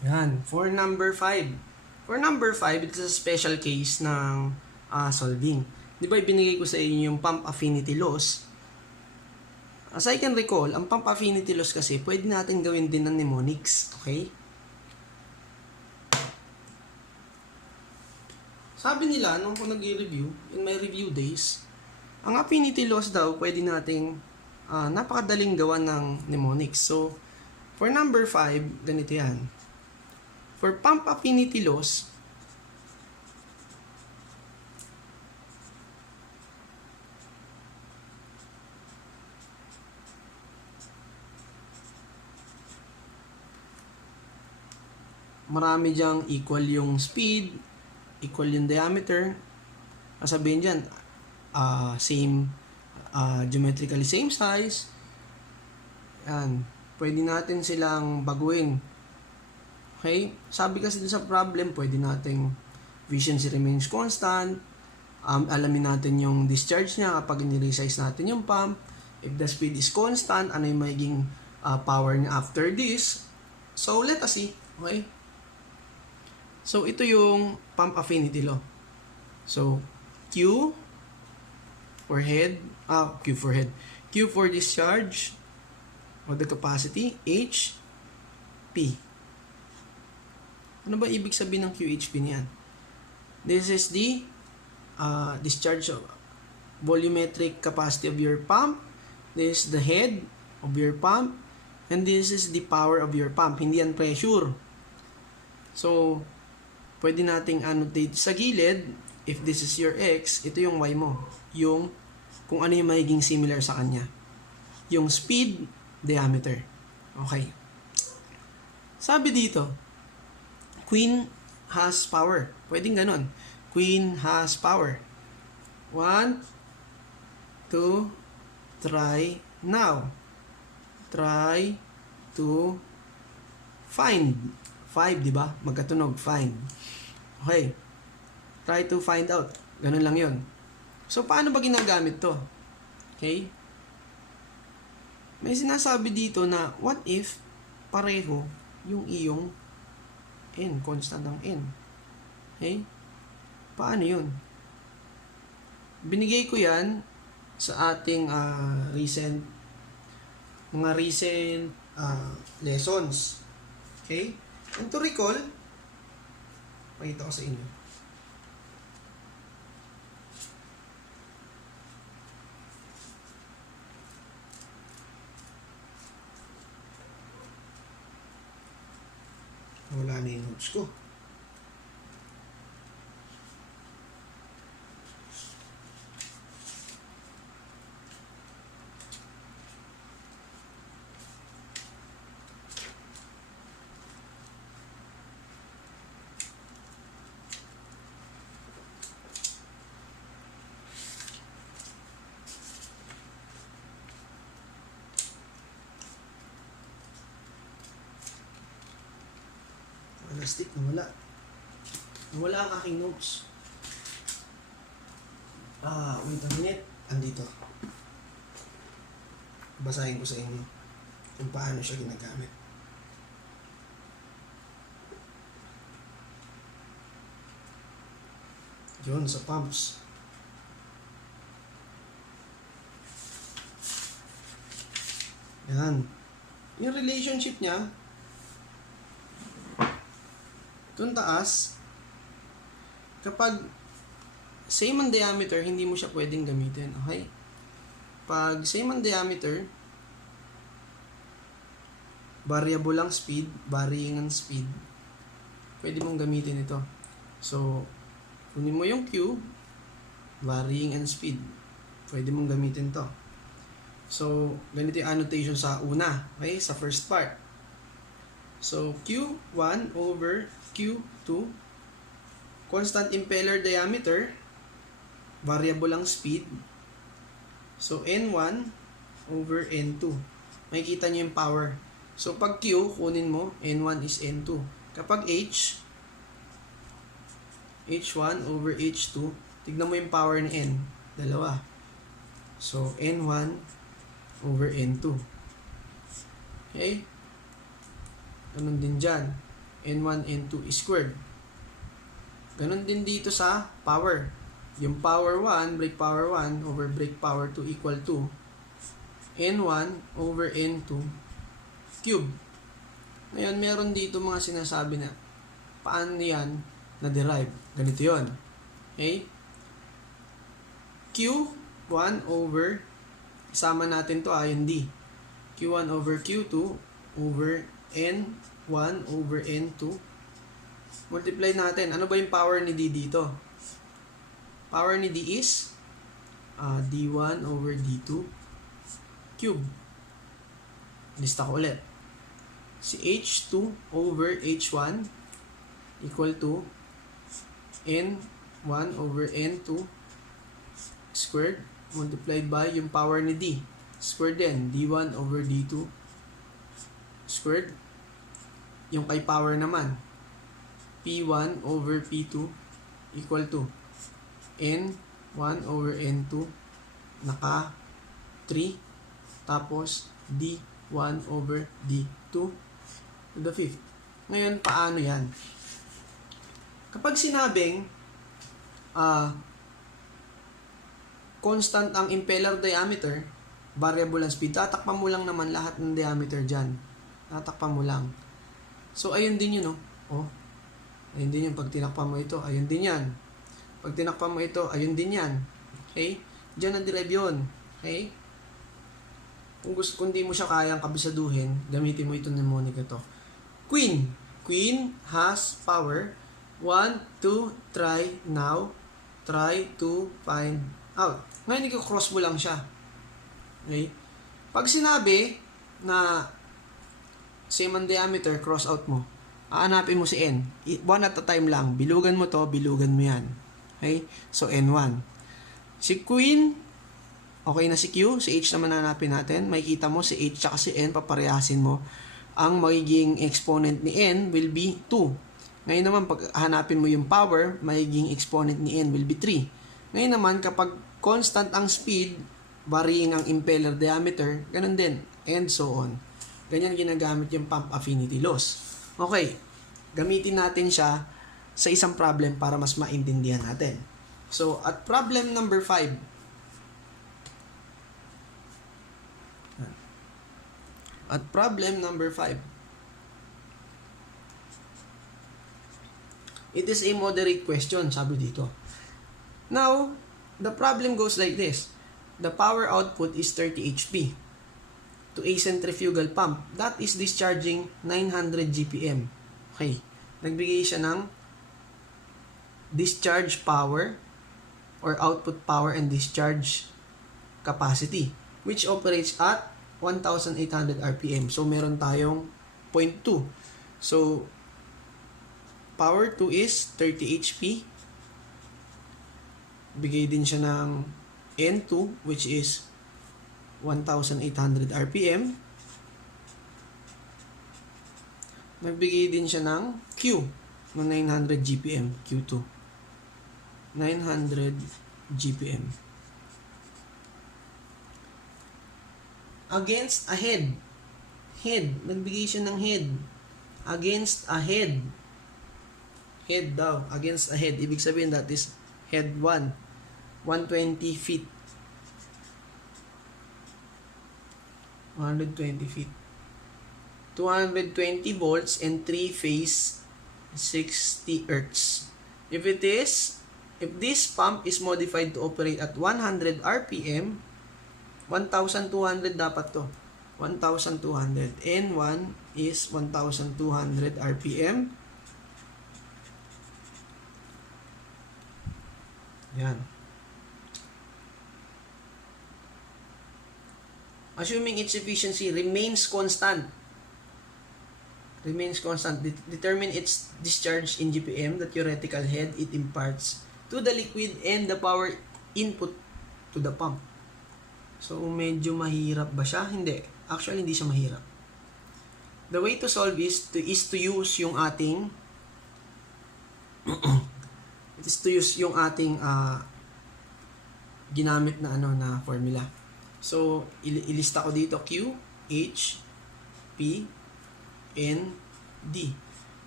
Yan, for number 5. For number 5, it's a special case ng solving. Di ba ibinigay ko sa inyo yung pump affinity loss? As I can recall, ang pump affinity loss kasi pwede natin gawin din ng mnemonics. Okay? Sabi nila, nung ko nag-review, in my review days, ang affinity loss daw, pwede nating napakadaling gawa ng mnemonics. So, for number 5, ganito yan. For pump affinity loss, marami diyang equal yung speed, equal yung diameter. Sabihin dyan, same, geometrically same size. Yan. Pwede natin silang baguhin. Okay? Sabi kasi dun sa problem, pwede nating efficiency remains constant. Alamin natin yung discharge niya kapag niresize natin yung pump. If the speed is constant, ano yung magiging power niya after this. So, let us see. Okay? So, ito yung pump affinity law. So, Q for head, Q for head. Q for discharge of the capacity, H, P. Ano ba ibig sabihin ng QHP niyan? This is the discharge of volumetric capacity of your pump. This is the head of your pump. And this is the power of your pump. Hindi yan pressure. So, pwede nating annotate sa gilid, if this is your X, ito yung Y mo. Yung, kung ano yung magiging similar sa kanya. Yung speed, diameter. Okay. Sabi dito, Queen has power. Pwedeng ganon. Queen has power. 1, 2, try now. Try to find. 5, di ba? Magkatunog, find. Okay. Try to find out. Ganun lang yun. So, paano ba ginagamit to? Okay? May sinasabi dito na, what if pareho yung iyong N, constant ng N. Okay? Paano yun? Binigay ko yan sa ating mga recent lessons. Okay? And to recall, pakita ko sa inyo. Wala na yung notes ko. Stick na wala. Nawala ang aking notes. Wait a minute. Andito. Basahin ko sa inyo kung paano siya ginagamit. Yun, sa pumps. Yan. Yung relationship niya, itong taas, kapag same ang diameter, hindi mo siya pwedeng gamitin. Okay? Pag same ang diameter, variable ang speed, varying ang speed, pwede mong gamitin ito. So, kunin mo yung Q, varying ang speed, pwede mong gamitin to. So, ganito yung annotation sa una. Okay? Sa first part. So, Q1 over Q2, constant impeller diameter, variable ang speed. So, N1 over N2. Makikita nyo yung power. So, pag Q, kunin mo, N1 is N2. Kapag H, H1 over H2, tignan mo yung power ni N. Dalawa. So, N1 over N2. Okay? Ganun din dyan. N1, N2 squared. Ganon din dito sa power. Yung power 1, brake power 1 over brake power 2 equal to N1 over N2 cube. Ngayon, meron dito mga sinasabi na paano yan na-derive. Ganito yon. Okay? Q1 over, isama natin to yung D. Q1 over Q2 over N1 over N2. Multiply natin. Ano ba yung power ni D dito? Power ni D is D1 over D2 cube. Lista ko ulit. Si H2 over H1 equal to N1 over N2 squared multiplied by yung power ni D. Squared din. D1 over D2 squared. Yung kay power naman. P1 over P2 equal to N1 over N2 naka 3 tapos D1 over D2 to the 5th. Ngayon, paano yan? Kapag sinabing constant ang impeller diameter, variable ang speed, tatakpan mo lang naman lahat ng diameter dyan. Tatakpan mo lang. So, ayun din yun, no? Oh. Ayun din yun. Pag tinakpan mo ito, ayun din yan. Pag tinakpan mo ito, ayun din yan. Okay? Diyan na-derive yun. Okay? Kung di mo siya kayang kabisaduhin, gamitin mo ito mnemonic ito. Queen. Queen has power. 1, 2, try now. Try to find out. Ngayon, i-cross mo lang siya. Okay? Pag sinabi na same ang diameter, cross out mo. Aanapin mo si N. One at a time lang. Bilugan mo to, bilugan mo yan. Okay? So, N1. Si Queen, okay na si Q. Si H naman hanapin natin. Makikita mo si H at si N, paparehasin mo. Ang magiging exponent ni N will be 2. Ngayon naman, pag hanapin mo yung power, magiging exponent ni N will be 3. Ngayon naman, kapag constant ang speed, varying ang impeller diameter, ganun din. And so on. Ganyan ginagamit yung pump affinity laws. Okay, gamitin natin siya sa isang problem para mas maintindihan natin. So, at problem number 5. At problem number 5. It is a moderate question, sabi dito. Now, the problem goes like this. The power output is 30 HP to a centrifugal pump that is discharging 900 GPM. Okay. Nagbigay siya ng discharge power or output power and discharge capacity which operates at 1,800 RPM. So, meron tayong 0.2. So, power 2 is 30 HP. Bigay din siya ng N2 which is 1,800 RPM. Nagbigay din siya ng Q ng 900 GPM. Q2. 900 GPM. Against a head. Head. Nagbigay siya ng head. Against a head. Head daw. Against a head. Ibig sabihin that is head 1. 120 feet. 120 feet. 220 volts and 3 phase 60 hertz. If this pump is modified to operate at 100 RPM, 1,200 dapat to. 1,200. N1 is 1,200 RPM. Yan. Assuming its efficiency remains constant. Determine its discharge in GPM, the theoretical head it imparts to the liquid and the power input to the pump. So, medyo mahirap ba siya? Hindi. Actually, hindi siya mahirap. The way to solve is to use yung ating ginamit na na formula. So, ilista ko dito Q, H, P, N, D.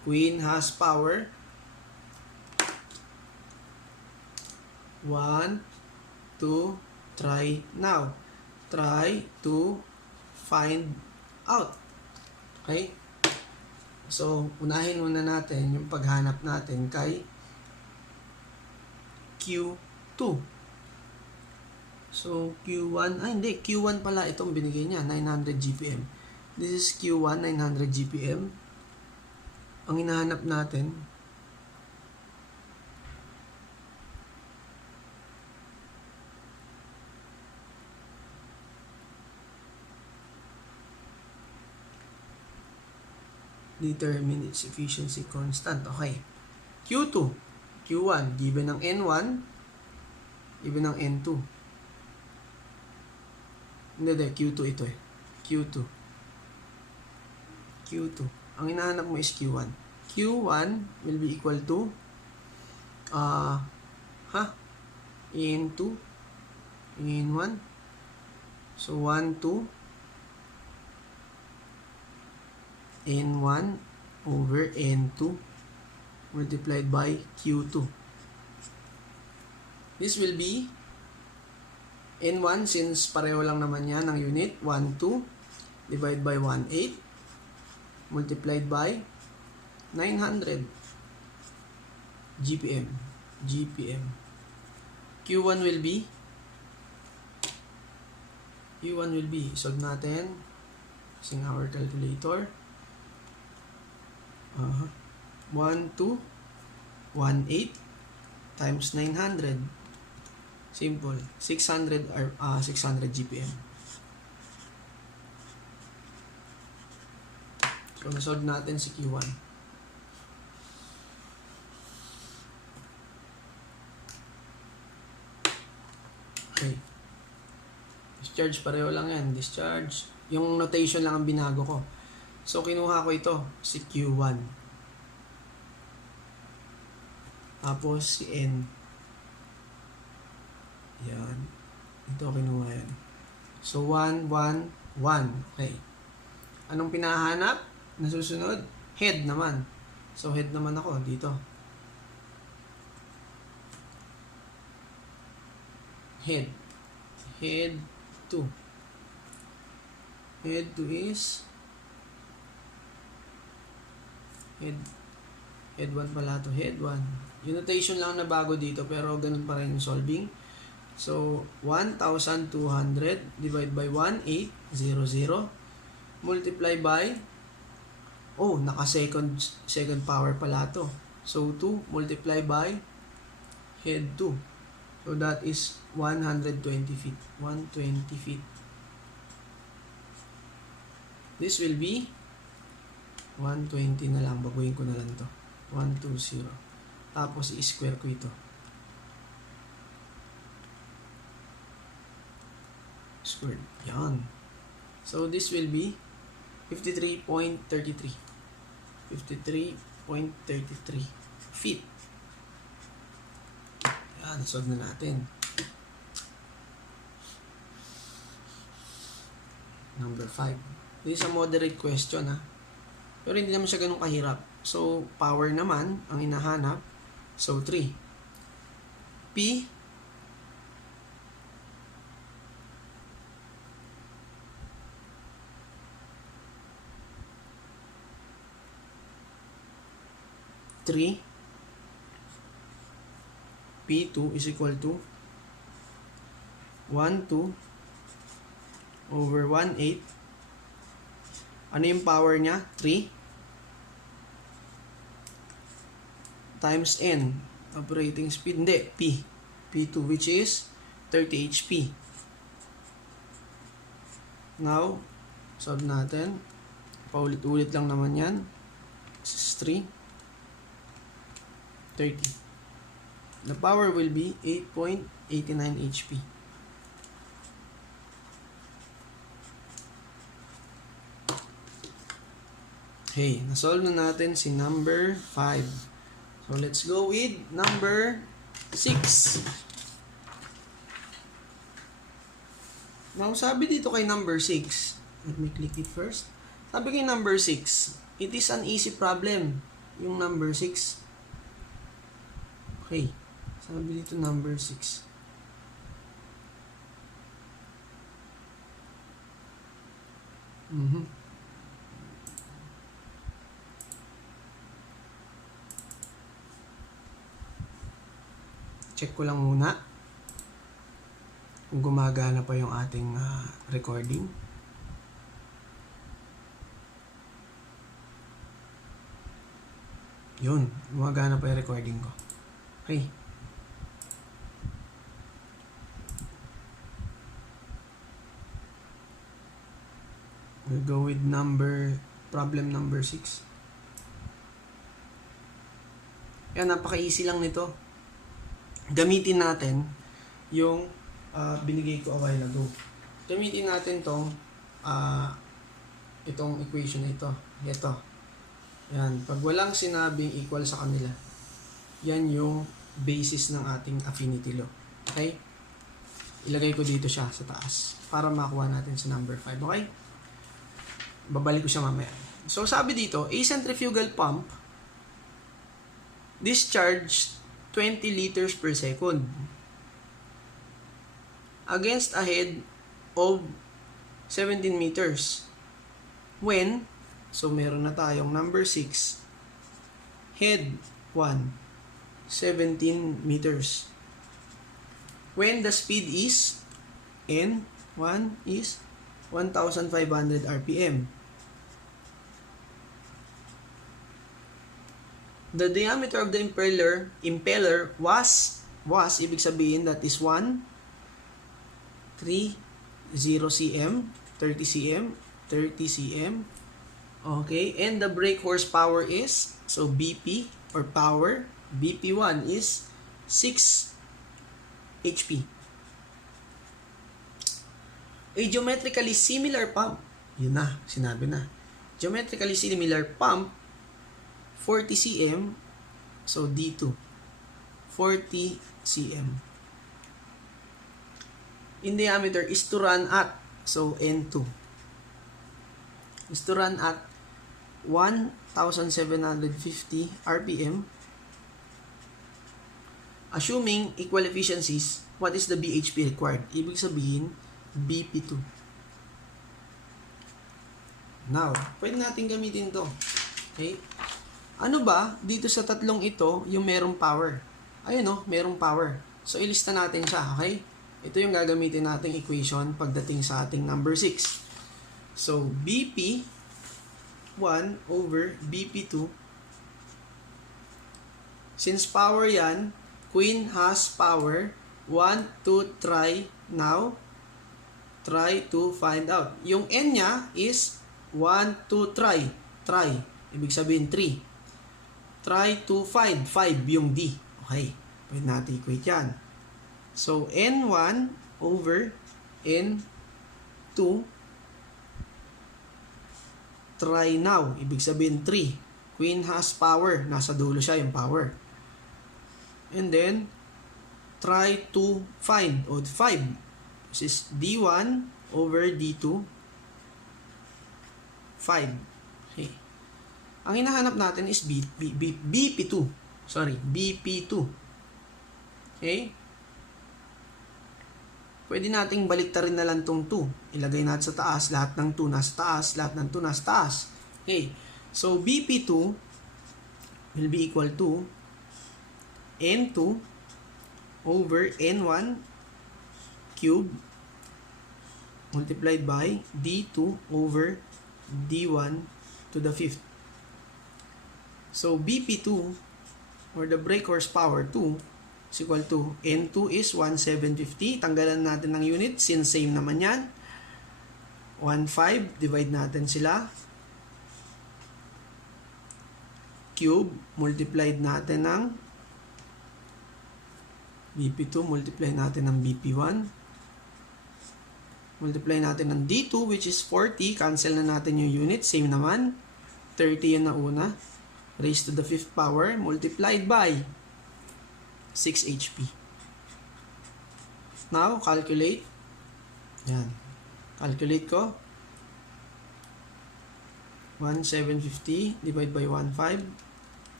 Queen has power. 1, 2, try now. Try to find out. Okay? So, unahin muna natin yung paghanap natin kay Q2. So, Q1, hindi, Q1 pala itong binigay niya, 900 GPM. This is Q1, 900 GPM. Ang hinahanap natin, determine its efficiency constant. Okay. Q2, Q1, given ng N1, given ng N2. Hindi, Q2 ito eh. Q2. Q2. Ang hinahanap mo is Q1. Q1 will be equal to N2 N1. So 1, 2 N1 over N2 multiplied by Q2. This will be N1, since pareho lang naman yan ng unit, 1, 2 divide by 1, 8 multiplied by 900 GPM. Q1 will be solve natin using our calculator. 1, 2, 1, 8 times 900. Simple. 600 GPM. So, nasolve natin si Q1. Okay. Discharge, pareho lang yan. Discharge. Yung notation lang ang binago ko. So, kinuha ko ito, si Q1. Tapos, si N. Yan. Ito, kinuha yan. So, 1, 1, 1. Okay. Anong pinahanap? Nasusunod? Head naman. So, head naman ako dito. Head 2. Head 2 is head 1 pala to. Head 1. Yung notation lang na bago dito, pero ganun pa rin yung solving. So, 1,200 divide by 1,800 multiply by naka second power pala to. So, 2 multiply by head 2. So, that is 120 feet. 120 feet. This will be 120 na lang. Baguhin ko na lang to. 120. Tapos, i-square ko ito. Squared. Yan. So, this will be 53.33. 53.33 feet. Yan. Solve na natin. Number 5. This is a moderate question, ha. Pero hindi naman siya ganun kahirap. So, power naman ang hinahanap. So, 3. P P2 is equal to 1, 2 over 1, 8. Ano yung power niya? 3 times N. Operating speed. Hindi. P2, which is 30 HP. Now, solve natin. Paulit-ulit lang naman yan. This is 3. 30. The power will be 8.89 HP. Okay, nasolve na natin si number 5. So, let's go with number 6. Now, sabi dito kay number 6. Let me click it first. Sabi kay number 6, it is an easy problem. yung number 6. Okay. Sabi dito number 6. Check ko lang muna kung gumagana pa yung ating recording. Yun, gumagana pa yung recording ko. Okay. We'll go with problem number 6. Yan, napaka-easy lang nito. Gamitin natin yung binigay ko a while ago. Gamitin natin itong equation na ito. Ito. Yan. Pag walang sinabing equal sa kanila, yan yung basis ng ating affinity law. Okay? Ilagay ko dito siya sa taas para makuha natin sa number 5. Okay? Babalik ko siya mamaya. So, sabi dito, a centrifugal pump discharged 20 liters per second against a head of 17 meters. When, so meron na tayong number 6, head 1, 17 meters. When the speed is, N1 is 1,500 RPM. The diameter of the impeller was ibig sabihin that is 1, 3, 0 cm, 30 cm, 30 cm. Okay, and the brake horsepower is, so BP or power, BP1 is 6 HP. A geometrically similar pump, yun na, sinabi na. Geometrically similar pump, 40 cm, so D2, 40 cm. In diameter is to run at, so N2, is to run at 1,750 RPM. Assuming equal efficiencies, what is the BHP required? Ibig sabihin, BP2. Now, pwede natin gamitin to. Okay? Ano ba dito sa tatlong ito yung merong power? Ayun o, merong power. So, ilista natin siya, okay? Ito yung gagamitin nating equation pagdating sa ating number 6. So, BP1 over BP2. Since power yan, Queen has power. 1, 2, try now. Try to find out. Yung N niya is 1, 2, try. Try. Ibig sabihin 3. Try to find 5 yung D. Okay. Pwede natin equate yan. So, N1 over N2. Try now. Ibig sabihin 3. Queen has power. Nasa dulo siya yung power. And then, try to find. O, 5. This is D1 over D2. 5. Okay. Ang hinahanap natin is BP2. Sorry, BP2. Okay? Pwede nating baliktarin na lang tong 2. Ilagay natin sa taas. Lahat ng 2 nasa taas. Lahat ng 2 nasa taas. Okay. So, BP2 will be equal to N2 over N1 cube multiplied by D2 over D1 to the 5th. So, BP2 or the brake horsepower 2 is equal to N2 is 1,750. Tanggalan natin ng unit since same naman yan. 1,500. Divide natin sila. Cube. Multiplied natin ng BP2. Multiply natin ng BP1. Multiply natin ng D2 which is 40. Cancel na natin yung unit. Same naman. 30 yun na una. Raised to the 5th power. Multiplied by 6 HP. Now, calculate. Yan. Calculate ko. 1,750 divide by 1,500.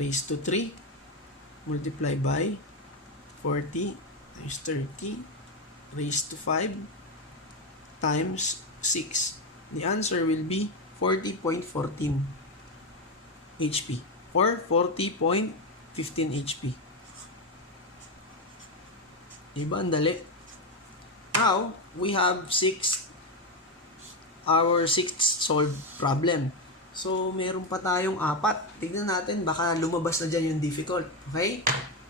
raised to 3 multiply by 40 times 30 raised to 5 times 6. The answer will be 40.14 HP or 40.15 HP. Diba? Ang dali. Now, we have our sixth solved problem. So, meron pa tayong 4. Tignan natin, baka lumabas na dyan yung difficult. Okay?